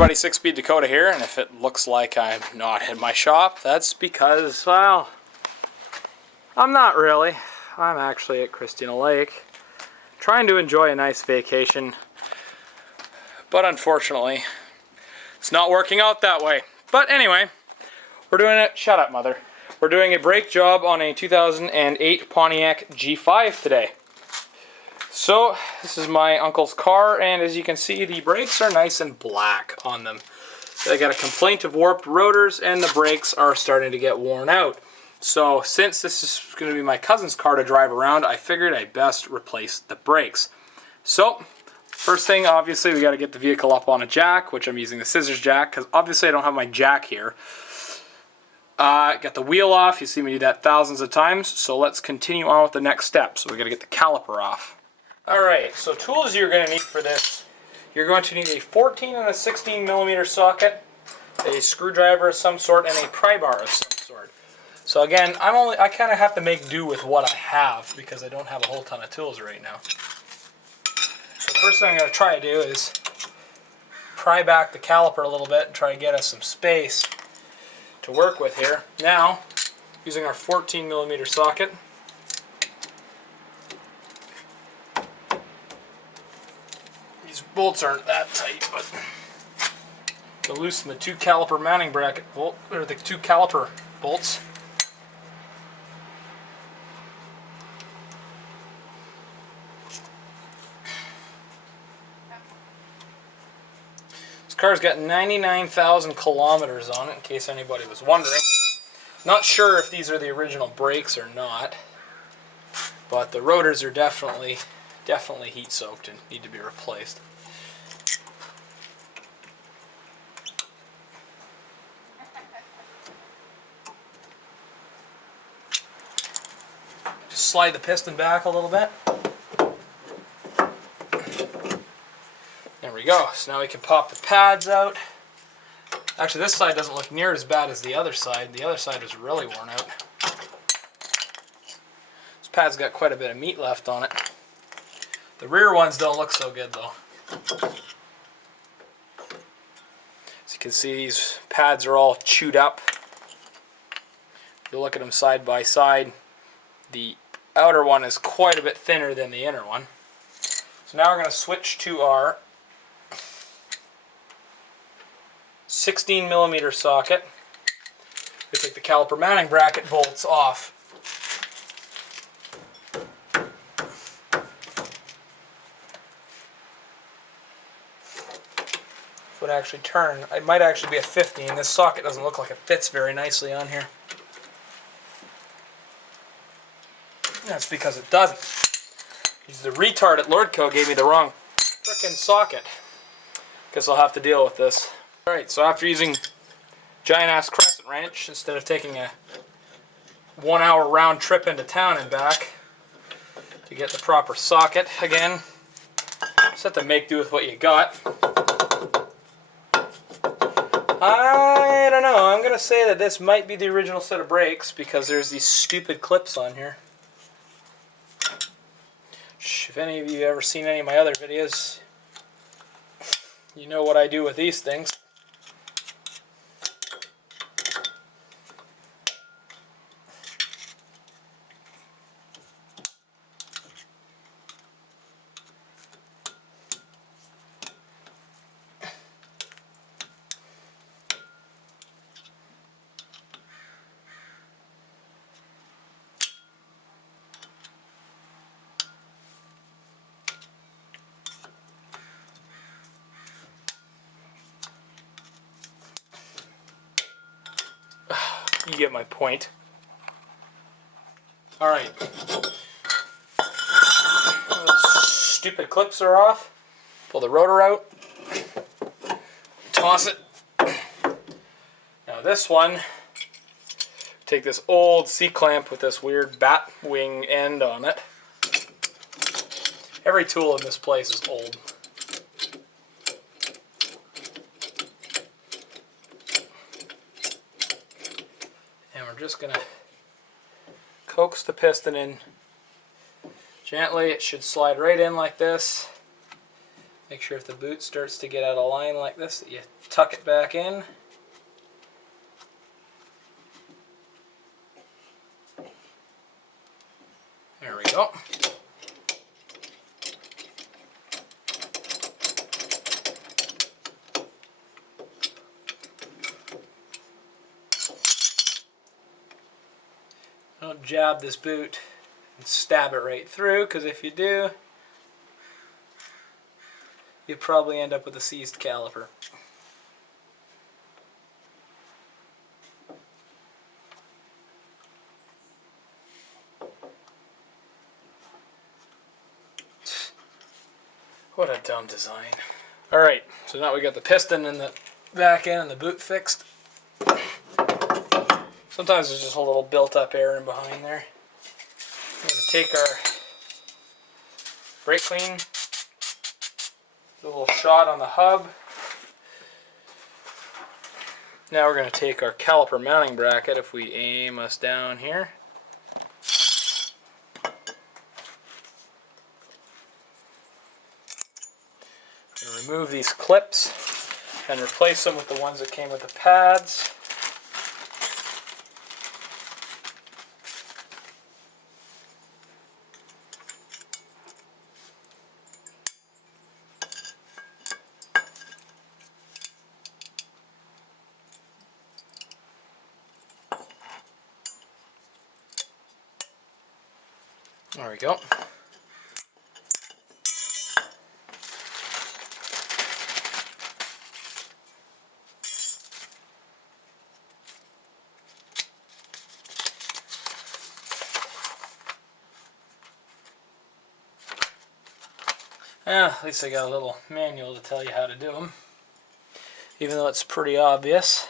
everybody, 6-Speed Dakota here, and if it looks like I'm not in my shop, that's because, well, I'm not really. I'm actually at Christina Lake, trying to enjoy a nice vacation, but unfortunately, it's not working out that way. But anyway, we're doing it, shut up mother, we're doing a brake job on a 2008 Pontiac G5 today. So, this is my uncle's car, and as you can see, the brakes are nice and black on them. They got a complaint of warped rotors, and the brakes are starting to get worn out. So, since this is going to be my cousin's car to drive around, I figured I'd best replace the brakes. So, first thing, obviously, we got to get the vehicle up on a jack, which I'm using the scissors jack, because obviously I don't have my jack here. Got the wheel off. You see me do that thousands of times, so let's continue on with the next step. So, we got to get the caliper off. Alright, so tools you're going to need for this. You're going to need a 14 and a 16 millimeter socket, a screwdriver of some sort, and a pry bar of some sort. So again, I kind of have to make do with what I have because I don't have a whole ton of tools right now. So the first thing I'm going to try to do is pry back the caliper a little bit and try to get us some space to work with here. Now, using our 14 millimeter socket, these bolts aren't that tight, but to loosen the two caliper mounting bracket bolt, or the two caliper bolts. This car's got 99,000 kilometers on it, in case anybody was wondering. Not sure if these are the original brakes or not, but the rotors are definitely heat soaked and need to be replaced. Just slide the piston back a little bit. There we go. So now we can pop the pads out. Actually, this side doesn't look near as bad as the other side. The other side is really worn out. This pad's got quite a bit of meat left on it. The rear ones don't look so good though. As you can see, these pads are all chewed up. If you look at them side by side, the outer one is quite a bit thinner than the inner one. So now we're going to switch to our 16 millimeter socket. We take the caliper mounting bracket bolts off. Would actually turn. It might actually be a 15. This socket doesn't look like it fits very nicely on here. That's because it doesn't. He's the retard at Lordco gave me the wrong frickin' socket. Guess I'll have to deal with this. Alright, so after using giant ass crescent wrench, instead of taking a 1 hour round trip into town and back to get the proper socket, again, just have to make do with what you got. I don't know, I'm going to say that this might be the original set of brakes because there's these stupid clips on here. If any of you have ever seen any of my other videos, you know what I do with these things. You get my point. Alright. Those stupid clips are off. Pull the rotor out. Toss it. Now this one, take this old C-clamp with this weird bat wing end on it. Every tool in this place is old. Just going to coax the piston in gently. It should slide right in like this. Make sure if the boot starts to get out of line like this, that you tuck it back in. There we go. Don't jab this boot and stab it right through, because if you do, you'll probably end up with a seized caliper. What a dumb design. Alright, so now we got the piston and the back end and the boot fixed. Sometimes there's just a little built-up air in behind there. I'm going to take our brake clean, do a little shot on the hub. Now we're going to take our caliper mounting bracket, if we aim us down here. Remove these clips and replace them with the ones that came with the pads. There we go. At least I got a little manual to tell you how to do them, even though it's pretty obvious.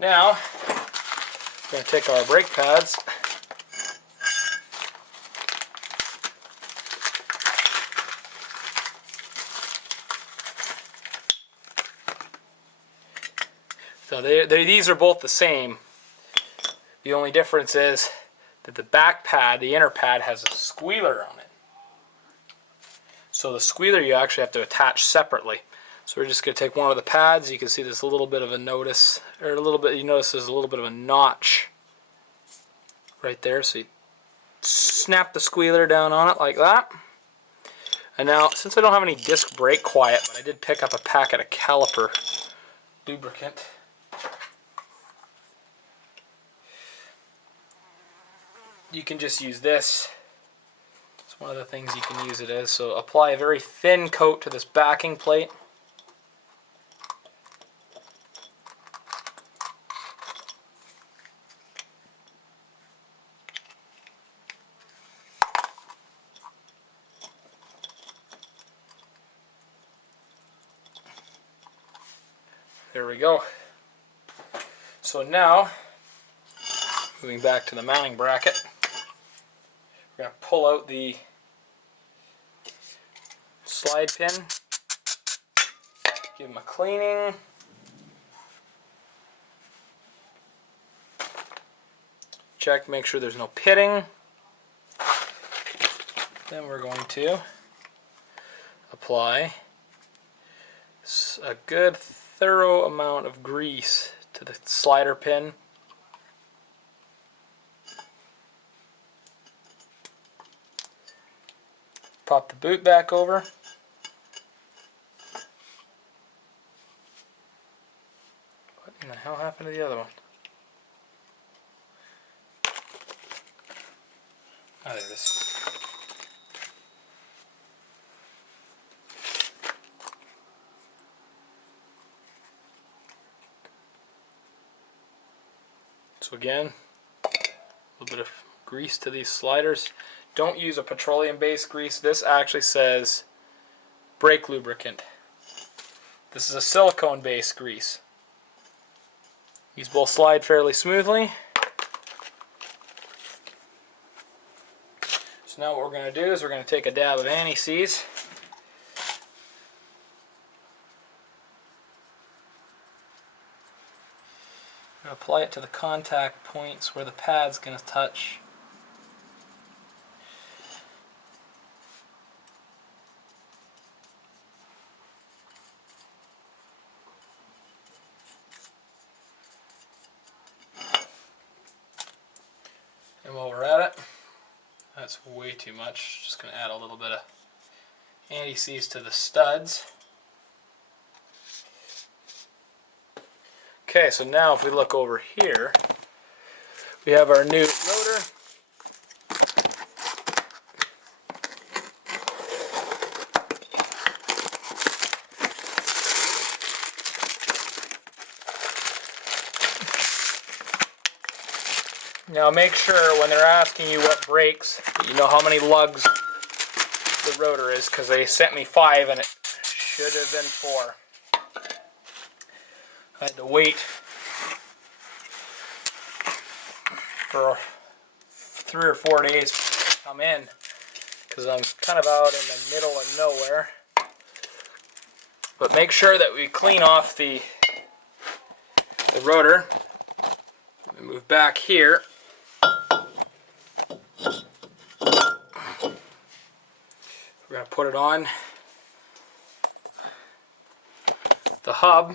Now, we're going to take our brake pads . So these are both the same. The only difference is that the back pad, the inner pad, has a squealer on it. So the squealer you actually have to attach separately. So we're just going to take one of the pads. You can see there's a little bit of a notice, or a little bit. You notice there's a little bit of a notch right there. So you snap the squealer down on it like that. And now, since I don't have any disc brake quiet, but I did pick up a packet of caliper lubricant. You can just use this. It's one of the things you can use it as. So apply a very thin coat to this backing plate. There we go. So now, moving back to the mounting bracket, we're going to pull out the slide pin, give them a cleaning, check, make sure there's no pitting. Then we're going to apply a good thorough amount of grease to the slider pin. Pop the boot back over. What in the hell happened to the other one? Ah, there it is. So again, a little bit of grease to these sliders. Don't use a petroleum-based grease. This actually says brake lubricant. This is a silicone-based grease. These both slide fairly smoothly. So now what we're going to do is we're going to take a dab of anti-seize. and apply it to the contact points where the pad's going to touch. And while we're at it, that's way too much. Just going to add a little bit of anti-seize to the studs. Okay, so now if we look over here, we have our new rotor. Now make sure when they're asking you what brakes, you know how many lugs the rotor is, because they sent me 5 and it should have been 4. I had to wait for 3 or 4 days to come in because I'm kind of out in the middle of nowhere. But make sure that we clean off the rotor. Let me move back here. We're going to put it on the hub.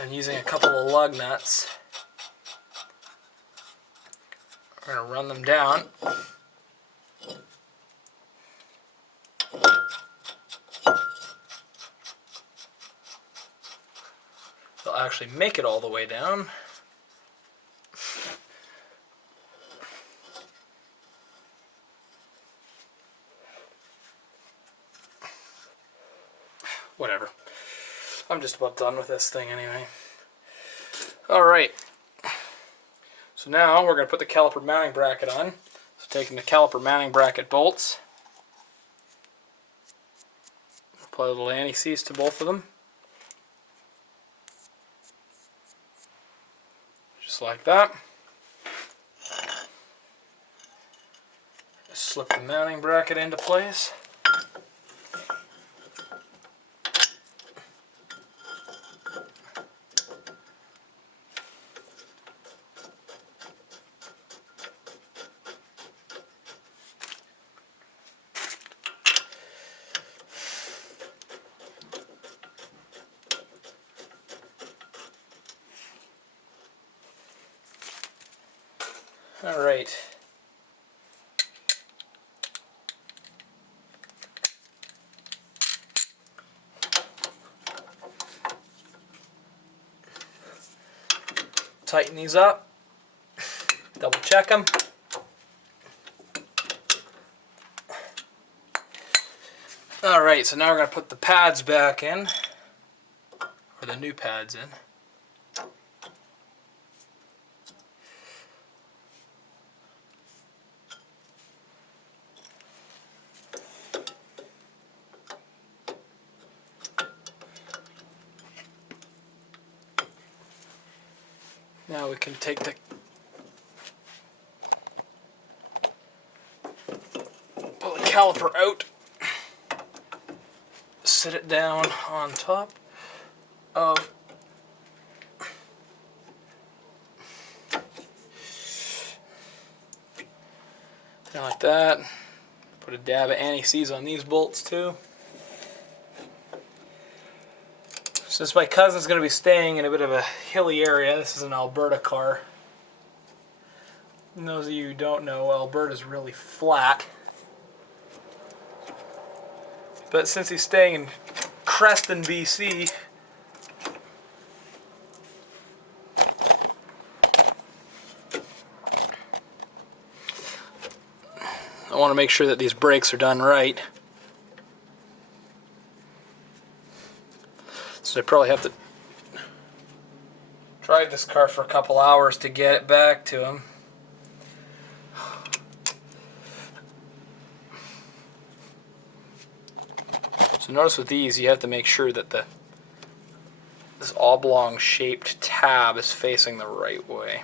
And using a couple of lug nuts, we're going to run them down. They'll actually make it all the way down. Whatever. I'm just about done with this thing anyway. Alright. So now we're going to put the caliper mounting bracket on. So taking the caliper mounting bracket bolts. Apply a little anti-seize to both of them. Just like that. Just slip the mounting bracket into place. All right. Tighten these up. Double check them. All right, so now we're going to put the pads back in, or the new pads in. Now we can take pull the caliper out, sit it down on top of like that. Put a dab of anti-seize on these bolts too. Since my cousin's going to be staying in a bit of a hilly area, this is an Alberta car. And those of you who don't know, Alberta's really flat. But since he's staying in Creston, BC, I want to make sure that these brakes are done right. So I probably have to drive this car for a couple hours to get it back to him. So notice with these, you have to make sure that this oblong shaped tab is facing the right way.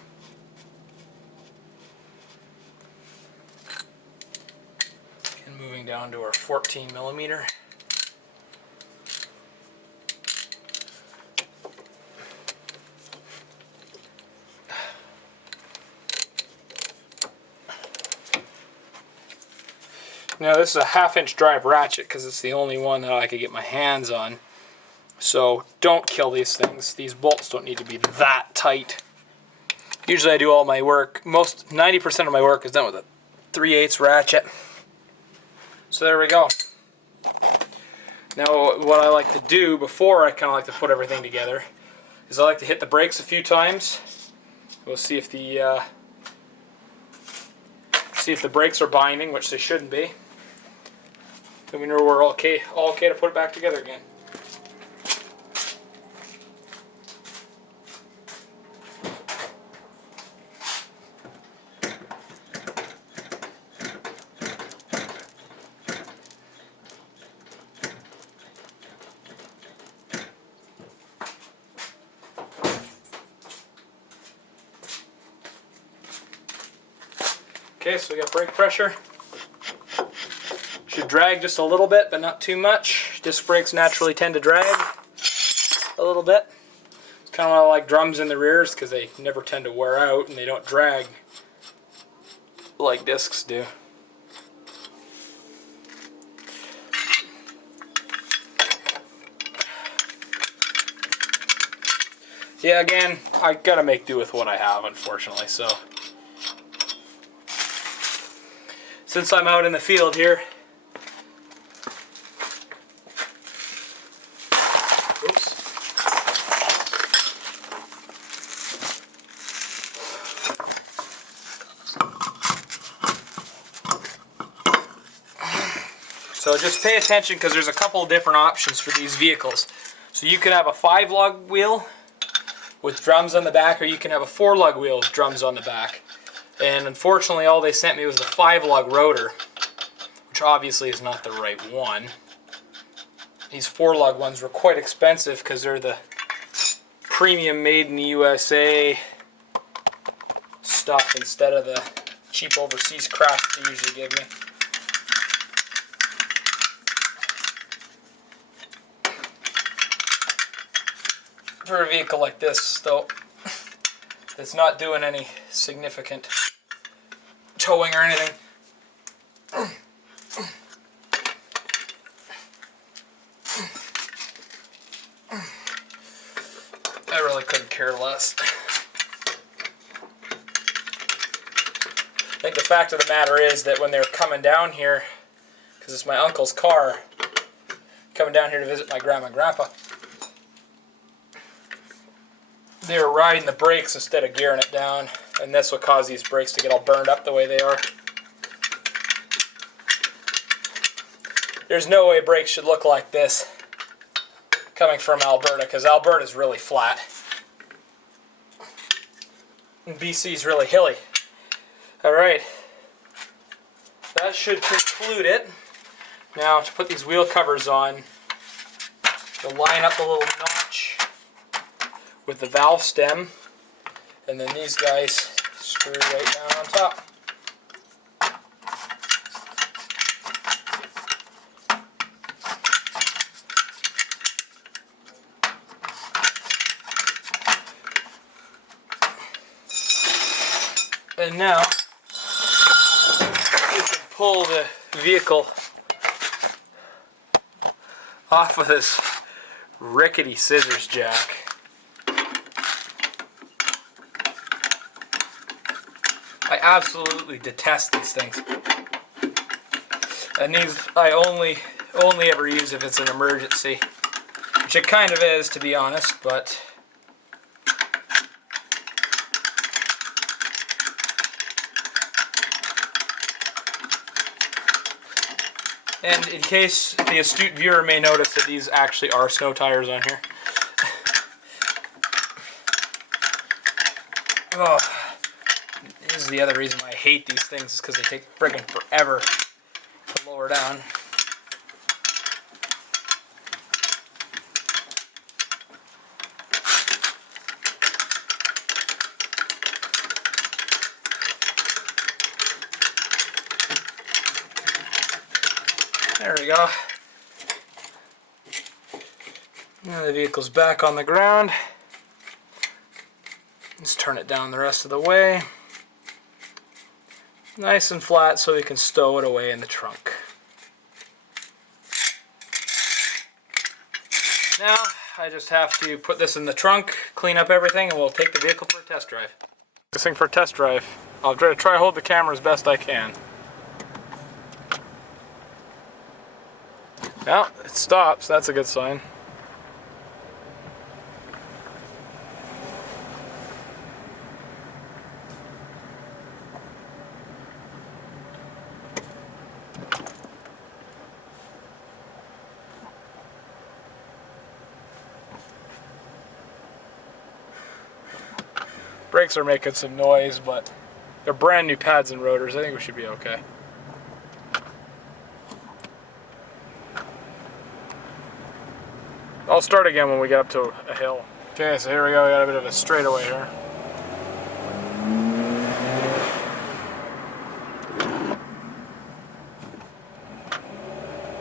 And moving down to our 14mm. Now this is a 1/2" drive ratchet because it's the only one that I could get my hands on. So don't kill these things. These bolts don't need to be that tight. Usually I do all my work, 90% of my work is done with a 3/8 ratchet. So there we go. Now what I like to do before I kind of like to put everything together is I like to hit the brakes a few times. We'll see if the brakes are binding, which they shouldn't be. Then we know we're all okay to put it back together again. Okay, so we got brake pressure. Should drag just a little bit, but not too much. Disc brakes naturally tend to drag a little bit. It's kind of like drums in the rears because they never tend to wear out and they don't drag like discs do. Yeah, again, I gotta make do with what I have, unfortunately, so. Since I'm out in the field here, oops. So just pay attention because there's a couple of different options for these vehicles. So you can have a 5-lug wheel with drums on the back, or you can have a 4-lug wheel with drums on the back. And unfortunately all they sent me was the 5-lug rotor, which obviously is not the right one. These 4-lug ones were quite expensive because they're the premium made in the USA stuff instead of the cheap overseas crap they usually give me. For a vehicle like this, though, it's not doing any significant towing or anything. I really couldn't care less. I think the fact of the matter is that when they were coming down here, because it's my uncle's car, coming down here to visit my grandma and grandpa, they were riding the brakes instead of gearing it down, and that's what caused these brakes to get all burned up the way they are. There's no way brakes should look like this coming from Alberta, because Alberta's really flat. And BC's really hilly. Alright, that should conclude it. Now to put these wheel covers on, you'll line up the little notch with the valve stem, and then these guys screw right down on top. And now you can pull the vehicle off with this rickety scissors jack. I absolutely detest these things, and these I only ever use if it's an emergency, which it kind of is, to be honest. But and in case the astute viewer may notice that these actually are snow tires on here. Oh. This is the other reason why I hate these things, is because they take friggin' forever to lower down. There we go. Now the vehicle's back on the ground. Let's turn it down the rest of the way. Nice and flat so we can stow it away in the trunk. Now, I just have to put this in the trunk, clean up everything, and we'll take the vehicle for a test drive. This thing for a test drive. I'll try to hold the camera as best I can. Now, it stops. That's a good sign. Brakes are making some noise, but they're brand new pads and rotors. I think we should be okay. I'll start again when we get up to a hill. Okay, so here we go. We got a bit of a straightaway here.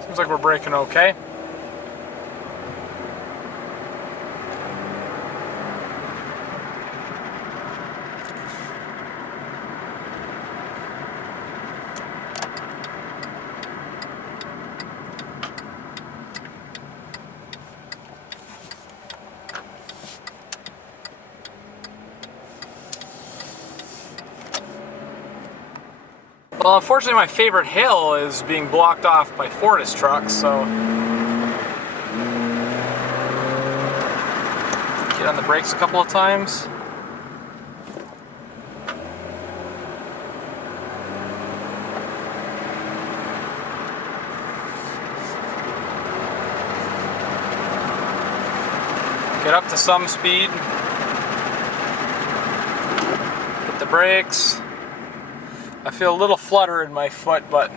Seems like we're braking okay. Well, unfortunately my favorite hill is being blocked off by Fortis trucks, so get on the brakes a couple of times. Get up to some speed. Hit the brakes. I feel a little flutter in my foot, but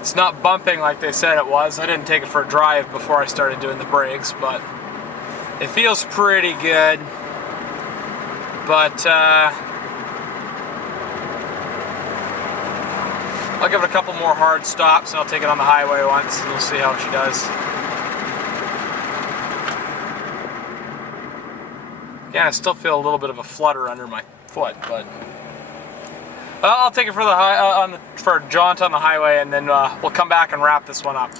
it's not bumping like they said it was. I didn't take it for a drive before I started doing the brakes, but it feels pretty good. But I'll give it a couple more hard stops and I'll take it on the highway once and we'll see how she does. Again, I still feel a little bit of a flutter under my foot, but I'll take it for the for a jaunt on the highway, and then we'll come back and wrap this one up.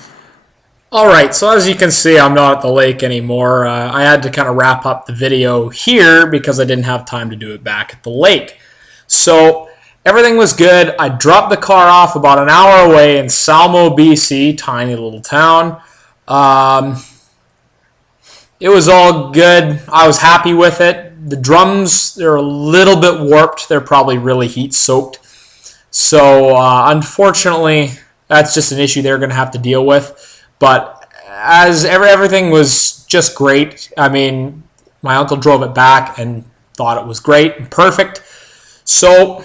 Alright, so as you can see, I'm not at the lake anymore. I had to kind of wrap up the video here because I didn't have time to do it back at the lake. So everything was good. I dropped the car off about an hour away in Salmo, BC, tiny little town. It was all good. I was happy with it. The drums, they're a little bit warped. They're probably really heat soaked. So unfortunately, that's just an issue they're going to have to deal with. But as everything was just great. I mean, my uncle drove it back and thought it was great and perfect. So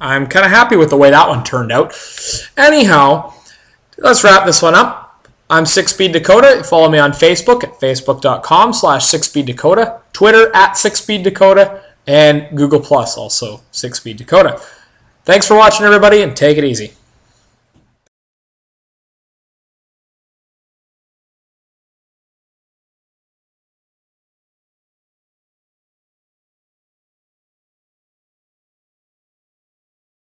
I'm kind of happy with the way that one turned out. Anyhow, let's wrap this one up. I'm 6Speed Dakota. Follow me on Facebook at facebook.com/6Speed Dakota, Twitter at 6Speed Dakota, and Google Plus also 6Speed Dakota. Thanks for watching, everybody, and take it easy.